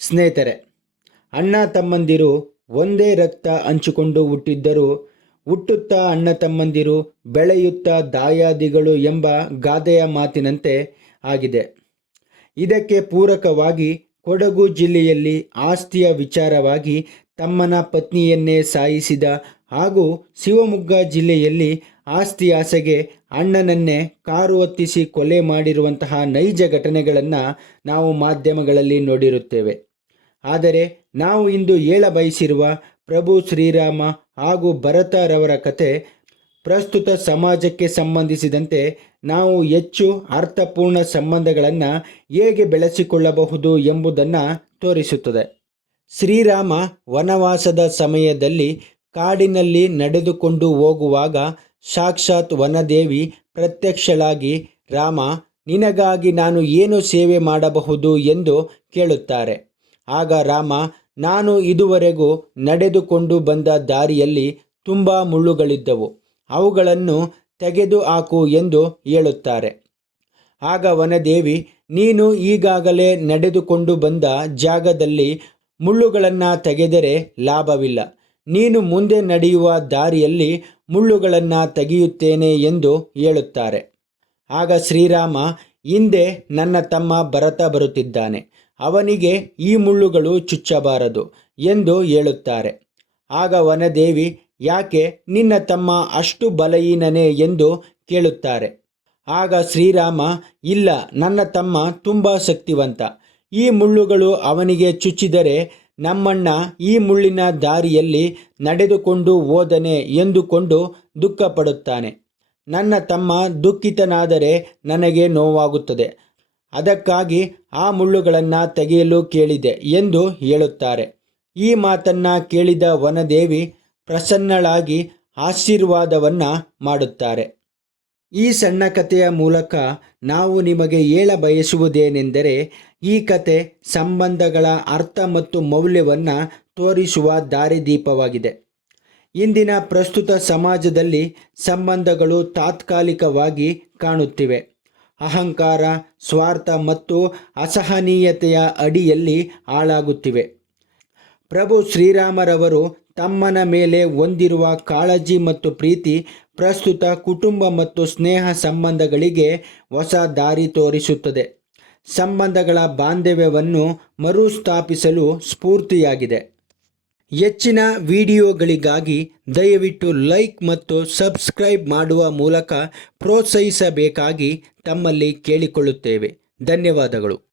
ಸ್ನೇಹಿತರೆ, ಅಣ್ಣ ತಮ್ಮಂದಿರು ಒಂದೇ ರಕ್ತ ಹಂಚಿಕೊಂಡು ಹುಟ್ಟಿದ್ದರೂ, ಹುಟ್ಟುತ್ತಾ ಅಣ್ಣ ತಮ್ಮಂದಿರು ಬೆಳೆಯುತ್ತಾ ದಾಯಾದಿಗಳು ಎಂಬ ಗಾದೆಯ ಮಾತಿನಂತೆ ಆಗಿದೆ. ಇದಕ್ಕೆ ಪೂರಕವಾಗಿ ಕೊಡಗು ಜಿಲ್ಲೆಯಲ್ಲಿ ಆಸ್ತಿಯ ವಿಚಾರವಾಗಿ ತಮ್ಮನ ಪತ್ನಿಯನ್ನೇ ಸಾಯಿಸಿದ ಹಾಗೂ ಶಿವಮೊಗ್ಗ ಜಿಲ್ಲೆಯಲ್ಲಿ ಆಸ್ತಿ ಆಸೆಗೆ ಅಣ್ಣನನ್ನೇ ಕಾರು ಹೊತ್ತಿಸಿ ಕೊಲೆ ಮಾಡಿರುವಂತಹ ನೈಜ ಘಟನೆಗಳನ್ನು ನಾವು ಮಾಧ್ಯಮಗಳಲ್ಲಿ ನೋಡಿರುತ್ತೇವೆ. ಆದರೆ ನಾವು ಇಂದು ಏಳ ಬಯಸಿರುವ ಪ್ರಭು ಶ್ರೀರಾಮ ಹಾಗೂ ಭರತರವರ ಕತೆ ಪ್ರಸ್ತುತ ಸಮಾಜಕ್ಕೆ ಸಂಬಂಧಿಸಿದಂತೆ ನಾವು ಹೆಚ್ಚು ಅರ್ಥಪೂರ್ಣ ಸಂಬಂಧಗಳನ್ನು ಹೇಗೆ ಬೆಳೆಸಿಕೊಳ್ಳಬಹುದು ಎಂಬುದನ್ನು ತೋರಿಸುತ್ತದೆ. ಶ್ರೀರಾಮ ವನವಾಸದ ಸಮಯದಲ್ಲಿ ಕಾಡಿನಲ್ಲಿ ನಡೆದುಕೊಂಡು ಹೋಗುವಾಗ ಸಾಕ್ಷಾತ್ ವನದೇವಿ ಪ್ರತ್ಯಕ್ಷಳಾಗಿ, ರಾಮ, ನಿನಗಾಗಿ ನಾನು ಏನು ಸೇವೆ ಮಾಡಬಹುದು? ಎಂದು ಕೇಳುತ್ತಾರೆ. ಆಗ ರಾಮ, ನಾನು ಇದುವರೆಗೂ ನಡೆದುಕೊಂಡು ಬಂದ ದಾರಿಯಲ್ಲಿ ತುಂಬ ಮುಳ್ಳುಗಳಿದ್ದವು. ಅವುಗಳನ್ನು ತೆಗೆದು ಹಾಕು ಎಂದು ಹೇಳುತ್ತಾರೆ. ಆಗ ವನದೇವಿ, ನೀನು ಈಗಾಗಲೇ ನಡೆದುಕೊಂಡು ಬಂದ ಜಾಗದಲ್ಲಿ ಮುಳ್ಳುಗಳನ್ನು ತೆಗೆದರೆ ಲಾಭವಿಲ್ಲ. ನೀನು ಮುಂದೆ ನಡೆಯುವ ದಾರಿಯಲ್ಲಿ ಮುಳ್ಳುಗಳನ್ನು ತೆಗೆಯುತ್ತೇನೆ ಎಂದು ಹೇಳುತ್ತಾರೆ. ಆಗ ಶ್ರೀರಾಮ, ಹಿಂದೆ ನನ್ನ ತಮ್ಮ ಭರತ ಬರುತ್ತಿದ್ದಾನೆ. ಅವನಿಗೆ ಈ ಮುಳ್ಳುಗಳು ಚುಚ್ಚಬಾರದು ಎಂದು ಹೇಳುತ್ತಾರೆ. ಆಗ ವನದೇವಿ, ಯಾಕೆ ನಿನ್ನ ತಮ್ಮ ಅಷ್ಟು ಬಲಹೀನನೇ ಎಂದು ಕೇಳುತ್ತಾರೆ. ಆಗ ಶ್ರೀರಾಮ, ಇಲ್ಲ, ನನ್ನ ತಮ್ಮ ತುಂಬ ಶಕ್ತಿವಂತ. ಈ ಮುಳ್ಳುಗಳು ಅವನಿಗೆ ಚುಚ್ಚಿದರೆ ನಮ್ಮಣ್ಣ ಈ ಮುಳ್ಳಿನ ದಾರಿಯಲ್ಲಿ ನಡೆದುಕೊಂಡು ಹೋದನೆ ಎಂದುಕೊಂಡು ದುಃಖಪಡುತ್ತಾನೆ. ನನ್ನ ತಮ್ಮ ದುಃಖಿತನಾದರೆ ನನಗೆ ನೋವಾಗುತ್ತದೆ. ಅದಕ್ಕಾಗಿ ಆ ಮುಳ್ಳುಗಳನ್ನು ತೆಗೆಯಲು ಕೇಳಿದೆ ಎಂದು ಹೇಳುತ್ತಾರೆ. ಈ ಮಾತನ್ನು ಕೇಳಿದ ವನದೇವಿ ಪ್ರಸನ್ನಳಾಗಿ ಆಶೀರ್ವಾದವನ್ನು ಮಾಡುತ್ತಾರೆ. ಈ ಸಣ್ಣ ಕಥೆಯ ಮೂಲಕ ನಾವು ನಿಮಗೆ ಹೇಳ ಬಯಸುವುದೇನೆಂದರೆ, ಈ ಕತೆ ಸಂಬಂಧಗಳ ಅರ್ಥ ಮತ್ತು ಮೌಲ್ಯವನ್ನು ತೋರಿಸುವ ದಾರಿದೀಪವಾಗಿದೆ. ಇಂದಿನ ಪ್ರಸ್ತುತ ಸಮಾಜದಲ್ಲಿ ಸಂಬಂಧಗಳು ತಾತ್ಕಾಲಿಕವಾಗಿ ಕಾಣುತ್ತಿವೆ. ಅಹಂಕಾರ, ಸ್ವಾರ್ಥ ಮತ್ತು ಅಸಹನೀಯತೆಯ ಅಡಿಯಲ್ಲಿ ಹಾಳಾಗುತ್ತಿವೆ. ಪ್ರಭು ಶ್ರೀರಾಮರವರು ತಮ್ಮನ ಮೇಲೆ ಹೊಂದಿರುವ ಕಾಳಜಿ ಮತ್ತು ಪ್ರೀತಿ, ಪ್ರಸ್ತುತ ಕುಟುಂಬ ಮತ್ತು ಸ್ನೇಹ ಸಂಬಂಧಗಳಿಗೆ ಹೊಸ ದಾರಿ ತೋರಿಸುತ್ತದೆ. ಸಂಬಂಧಗಳ ಬಾಂಧವ್ಯವನ್ನು ಮರುಸ್ಥಾಪಿಸಲು ಸ್ಫೂರ್ತಿಯಾಗಿದೆ. ಹೆಚ್ಚಿನ ವಿಡಿಯೋಗಳಿಗಾಗಿ ದಯವಿಟ್ಟು ಲೈಕ್ ಮತ್ತು ಸಬ್ಸ್ಕ್ರೈಬ್ ಮಾಡುವ ಮೂಲಕ ಪ್ರೋತ್ಸಾಹಿಸಬೇಕಾಗಿ ತಮ್ಮಲ್ಲಿ ಕೇಳಿಕೊಳ್ಳುತ್ತೇವೆ. ಧನ್ಯವಾದಗಳು.